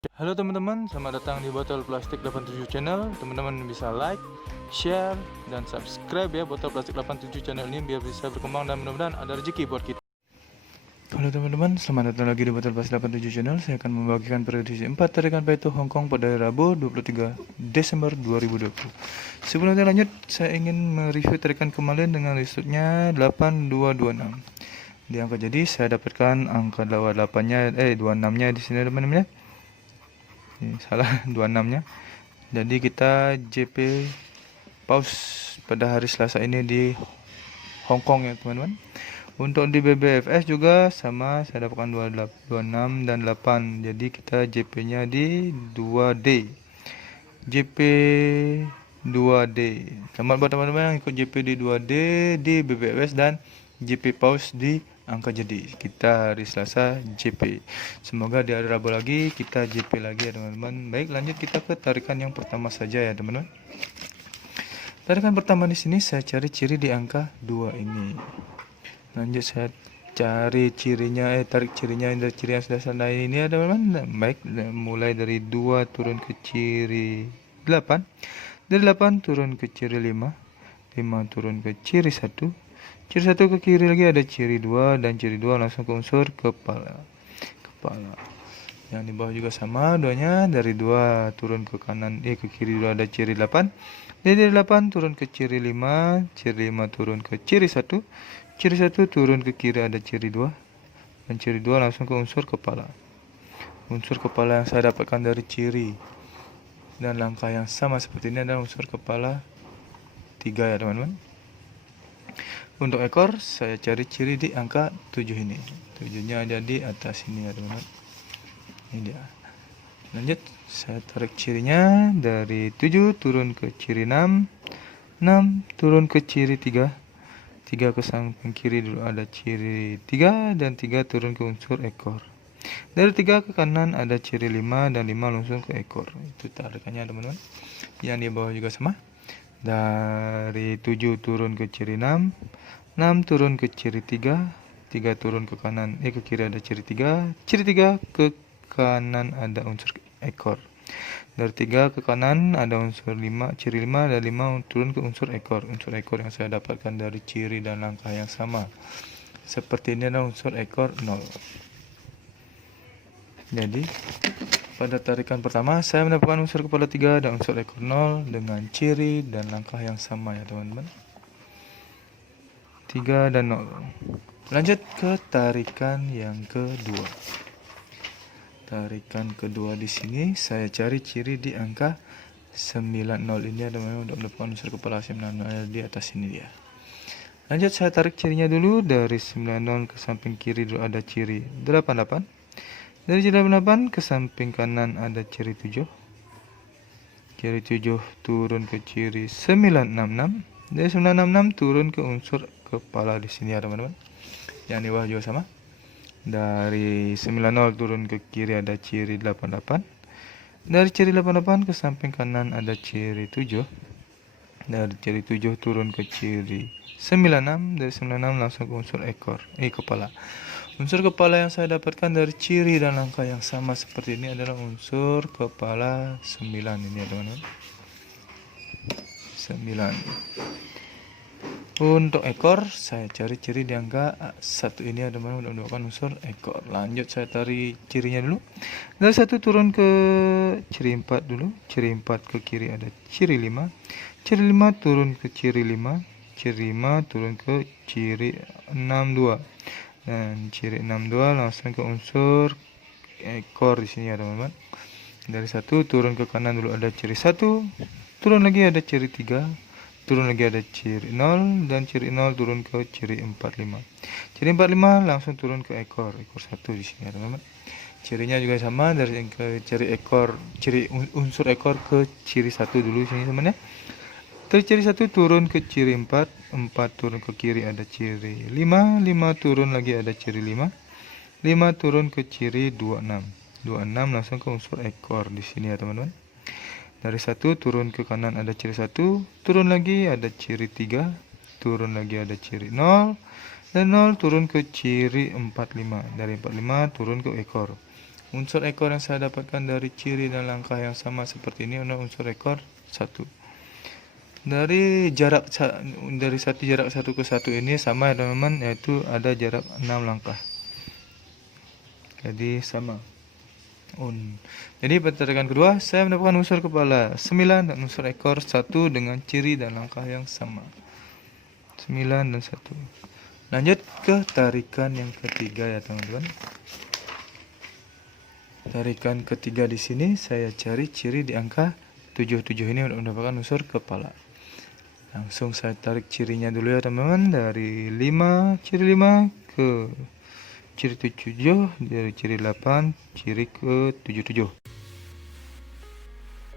Halo teman-teman, selamat datang di Botol Plastik 87 Channel. Teman-teman bisa like, share, dan subscribe ya Botol Plastik 87 Channel ini biar bisa berkembang dan mudah-mudahan ada rezeki buat kita. Halo teman-teman, selamat datang lagi di Botol Plastik 87 Channel. Saya akan membagikan prediksi 4 tarikan Paito Hong Kong pada Rabu 23 Desember 2020. Sebelum kita lanjut, saya ingin mereview tarikan kemarin dengan listnya 8226. Di angka jadi saya dapatkan angka 28-nya 26-nya di sini teman-teman ya. Salah 26-nya. Jadi kita JP pause pada hari Selasa ini di Hong Kong ya teman-teman. Untuk di BBFS juga sama, saya dapatkan 26 dan 8. Jadi kita JP-nya di 2D. JP 2D. Selamat buat teman-teman yang ikut JP di 2D di BBFS dan JP pause di angka jadi. Kita hari Selasa JP. Semoga di hari Rabu lagi kita JP lagi ya teman-teman. Baik, lanjut kita ke tarikan yang pertama saja ya teman-teman. Tarikan pertama di sini saya cari ciri di angka 2 ini. Lanjut saya cari cirinya, tarik cirinya dari ciri yang sudah saya ini ya teman-teman. Baik, mulai dari 2 turun ke ciri 8. Dari 8 turun ke ciri 5. 5 turun ke ciri 1. Ciri 1 ke kiri lagi ada ciri 2 dan ciri 2 langsung ke unsur kepala. Yang di bawah juga sama, duanya dari 2 turun ke kanan, ke kiri 2 ada ciri 8. Dari 8 turun ke ciri 5, ciri 5 turun ke ciri 1. Ciri 1 turun ke kiri ada ciri 2 dan ciri 2 langsung ke unsur kepala. Unsur kepala yang saya dapatkan dari ciri dan langkah yang sama seperti ini adalah unsur kepala 3 ya teman-teman. Untuk ekor saya cari ciri di angka 7 ini. 7-nya ada di atas ini ya teman-teman. Ini dia. Lanjut saya tarik cirinya dari 7 turun ke ciri 6. 6 turun ke ciri 3. 3 ke samping kiri dulu ada ciri 3 dan 3 turun ke unsur ekor. Dari 3 ke kanan ada ciri 5 dan 5 langsung ke ekor. Itu tarikannya teman-teman. Yang di bawah juga sama. Dari 7 turun ke ciri 6. 6 turun ke ciri 3. 3 turun ke kanan, ke kiri ada ciri 3. Ciri 3 ke kanan ada unsur ekor. Dari 3 ke kanan ada unsur 5, ciri 5 dan 5 turun ke unsur ekor. Unsur ekor yang saya dapatkan dari ciri dan langkah yang sama. Seperti ini adalah unsur ekor 0. Jadi pada tarikan pertama saya mendapatkan unsur kepala 3 dan unsur ekor 0 dengan ciri dan langkah yang sama ya teman-teman. 3 dan 0. Lanjut ke tarikan yang kedua. Tarikan kedua di sini saya cari ciri di angka 90 ini ada memang untuk mendapatkan unsur kepala 90 di atas ini dia. Lanjut saya tarik cirinya dulu dari 90 ke samping kiri dulu ada ciri 88. Dari ciri 88 ke samping kanan ada ciri 7. Ciri 7 turun ke ciri 966. Dari 966 turun ke unsur kepala di sini ya teman-teman. Yang di bawah juga sama. Dari 90 turun ke kiri ada ciri 88. Dari ciri 88 ke samping kanan ada ciri 7. Dari ciri 7 turun ke ciri 96. Dari 96 langsung ke unsur ekor, kepala. Unsur kepala yang saya dapatkan dari ciri dan langkah yang sama seperti ini adalah unsur kepala 9 ini ya teman-teman. 9. Untuk ekor saya cari ciri di angka 1 ini ada mana untuk mendapatkan unsur ekor. Lanjut saya tarik cirinya dulu. Dari 1 turun ke ciri 4 dulu. Ciri 4 ke kiri ada ciri 5. Ciri 5 turun ke ciri 5. Ciri 5 turun ke ciri 62. Dan ciri 62 langsung ke unsur ekor di sini ya teman-teman. Dari 1 turun ke kanan dulu ada ciri 1. Turun lagi ada ciri 3. Turun lagi ada ciri 0 dan ciri 0 turun ke ciri 45. Ciri 45 langsung turun ke ekor 1 di sini ya teman-teman. Cirinya juga sama dari ke ciri ekor, ciri unsur ekor ke ciri 1 dulu sini teman ya. Dari ciri 1 turun ke ciri 4, 4 turun ke kiri ada ciri 5, 5 turun lagi ada ciri 5. 5 turun ke ciri 26. 26 langsung ke unsur ekor di sini ya teman-teman. Dari 1 turun ke kanan ada ciri 1, turun lagi ada ciri 3, turun lagi ada ciri 0, dan 0 turun ke ciri 45. Dari 45 turun ke ekor. Unsur ekor yang saya dapatkan dari ciri dan langkah yang sama seperti ini adalah unsur ekor 1. Dari satu jarak 1 ke 1 ini sama ya teman-teman, yaitu ada jarak 6 langkah. Jadi sama. Jadi pada tarikan kedua saya mendapatkan unsur kepala 9 dan unsur ekor 1 dengan ciri dan langkah yang sama. 9 dan 1. Lanjut ke tarikan yang ketiga ya teman-teman. Tarikan ketiga di sini saya cari ciri di angka 77 ini untuk mendapatkan unsur kepala. Langsung saya tarik cirinya dulu ya teman-teman, dari 5, ciri 5 ke ciri 77, dari ciri 8, ciri ke 77.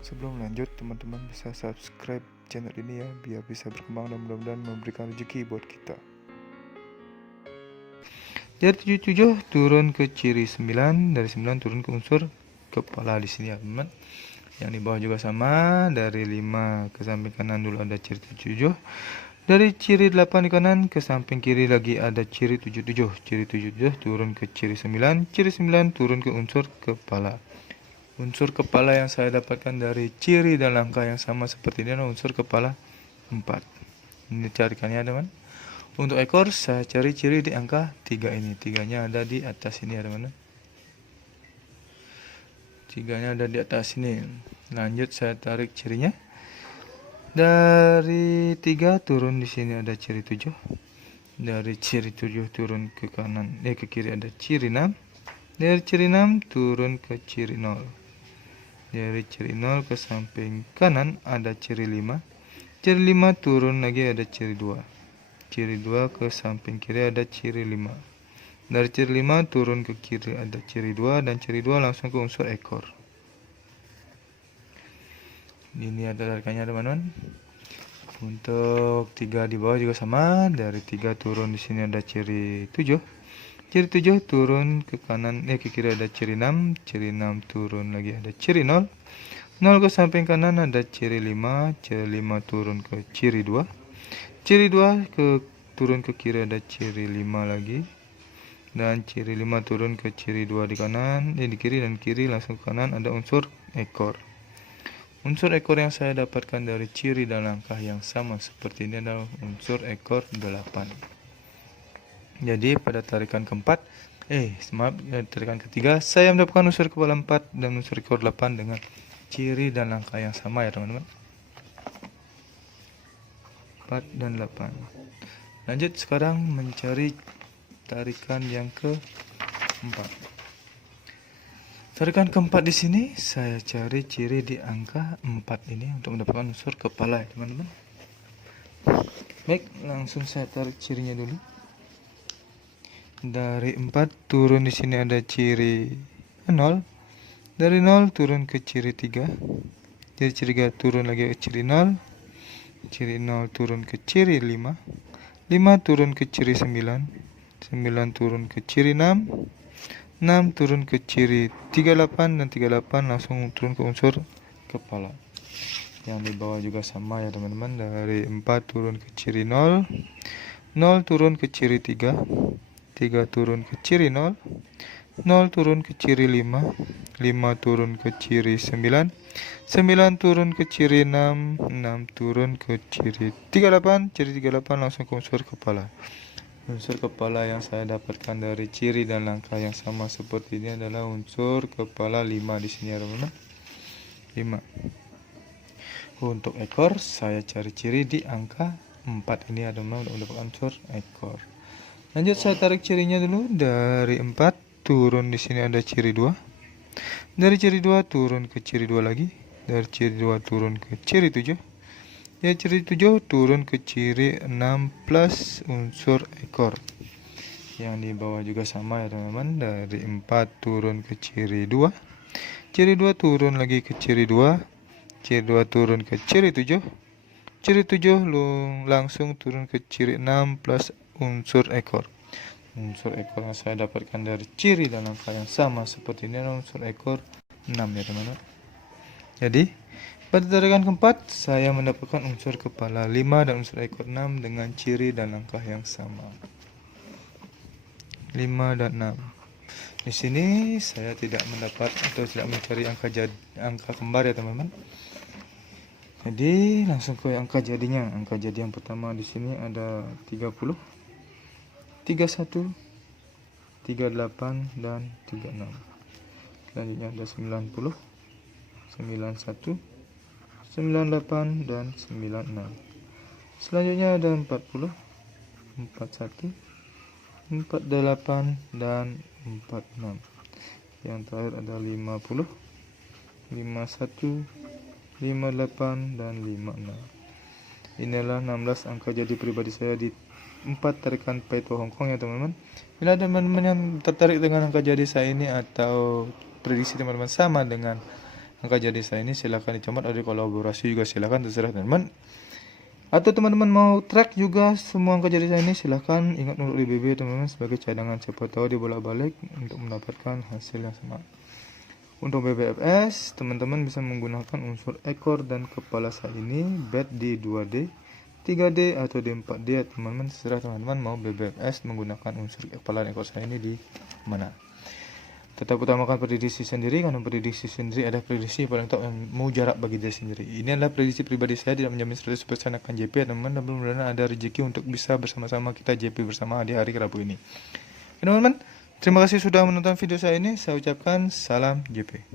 Sebelum lanjut, teman-teman bisa subscribe channel ini ya, biar bisa berkembang dan mudah-mudahan memberikan rezeki buat kita. Dari 77 turun ke ciri 9, dari 9 turun ke unsur kepala di sini ya teman-teman. Yang di bawah juga sama, dari 5 ke samping kanan dulu ada ciri 77. Dari ciri 8 di kanan ke samping kiri lagi ada ciri 77. Ciri 77 turun ke ciri 9, ciri 9 turun ke unsur kepala. Unsur kepala yang saya dapatkan dari ciri dan langkah yang sama seperti ini adalah unsur kepala 4. Ini carikannya teman. Untuk ekor saya cari ciri di angka 3 ini. 3-nya ada di atas ini ya teman. 3-nya ada di atas ini. Lanjut saya tarik cirinya. Dari 3 turun di sini ada ciri 7. Dari ciri 7 turun ke kanan, ke kiri ada ciri 6. Dari ciri 6 turun ke ciri 0. Dari ciri 0 ke samping kanan ada ciri 5. Ciri 5 turun lagi ada ciri 2. Ciri 2 ke samping kiri ada ciri 5. Dari ciri 5 turun ke kiri ada ciri 2, dan ciri 2 langsung ke unsur ekor. Ini ada tarikannya teman-teman. Untuk 3 di bawah juga sama. Dari 3 turun di sini ada ciri 7. Ciri 7 turun ke kanan, ke kiri ada ciri 6. Ciri 6 turun lagi ada ciri 0. 0 ke samping kanan ada ciri 5. Ciri 5 turun ke ciri 2. Ciri 2 turun ke kiri ada ciri 5 lagi. Dan ciri 5 turun ke ciri 2 di kanan, di kiri, dan kiri langsung ke kanan ada unsur ekor. Unsur ekor yang saya dapatkan dari ciri dan langkah yang sama seperti ini adalah unsur ekor 8. Jadi pada tarikan keempat, tarikan ketiga saya mendapatkan unsur kepala 4 dan unsur ekor 8 dengan ciri dan langkah yang sama ya teman-teman. 4 dan 8. Lanjut sekarang mencari tarikan yang keempat. Tarikan keempat di sini saya cari ciri di angka 4 ini untuk mendapatkan unsur kepala ya teman-teman. Baik, langsung saya tarik cirinya dulu. Dari 4 turun di sini ada ciri 0. Dari 0 turun ke ciri 3. Dari ciri 3 turun lagi ke ciri 0. Ciri 0 turun ke ciri 5. 5 turun ke ciri 9. 9 turun ke ciri 6. 6 turun ke ciri 38, dan 38 langsung turun ke unsur kepala. Yang di bawah juga sama ya teman-teman. Dari 4 turun ke ciri 0. 0 turun ke ciri 3. 3 turun ke ciri 0. 0 turun ke ciri 5. 5 turun ke ciri 9. 9 turun ke ciri 6. 6 turun ke ciri 38. Ciri 38 langsung ke unsur kepala. Unsur kepala yang saya dapatkan dari ciri dan langkah yang sama seperti ini adalah unsur kepala 5 di sini ya teman-teman. 5. Untuk ekor saya cari ciri di angka 4 ini ya teman-teman untuk mendapatkan unsur ekor. Lanjut saya tarik cirinya dulu. Dari 4 turun di sini ada ciri 2. Dari ciri 2 turun ke ciri 2 lagi. Dari ciri 2 turun ke ciri 7. Dari ciri 7 turun ke ciri 6 plus unsur ekor. Yang di bawah juga sama ya teman-teman. Dari 4 turun ke ciri 2. Ciri 2 turun lagi ke ciri 2. Ciri 2 turun ke ciri 7. Ciri 7 langsung turun ke ciri 6 plus unsur ekor. Unsur ekor yang saya dapatkan dari ciri dan langkah yang sama seperti ini adalah unsur ekor 6 ya teman-teman. Jadi pada tarikan keempat saya mendapatkan unsur kepala 5 dan unsur ekor 6 dengan ciri dan langkah yang sama. 5 dan 6. Di sini saya tidak mendapat atau tidak mencari angka kembar ya teman-teman. Jadi langsung ke angka jadinya. Angka jadi yang pertama di sini ada 30, 31, 38 dan 36. Selanjutnya ada 90, 91, 98 dan 96. Selanjutnya ada 40, 41, 48 dan 46. Yang terakhir ada 50, 51, 58 dan 56. Inilah 16 angka jadi pribadi saya di 4 tarikan Peito Hongkong ya teman-teman. Bila teman-teman yang tertarik dengan angka jadi saya ini atau prediksi teman-teman sama dengan angka jadi saya ini, silahkan dicoba. Ada kolaborasi juga silahkan, terserah teman-teman. Atau teman-teman mau track juga semua angka jadi saya ini, silahkan ingat untuk di BB teman-teman sebagai cadangan, siapa tahu dibolak-balik untuk mendapatkan hasil yang sama. Untuk BBFS teman-teman bisa menggunakan unsur ekor dan kepala saya ini bet di 2D, 3D atau di 4D ya teman-teman, terserah teman-teman mau BBFS menggunakan unsur kepala dan ekor saya ini di mana. Tetap utamakan prediksi sendiri, karena prediksi sendiri ada prediksi paling top yang mau jarak bagi diri sendiri. Ini adalah prediksi pribadi saya, tidak menjamin 100% akan JP ya teman-teman. Mudah-mudahan ada rezeki untuk bisa bersama-sama kita JP bersama di hari Rabu ini. Teman-teman, terima kasih sudah menonton video saya ini. Saya ucapkan salam JP.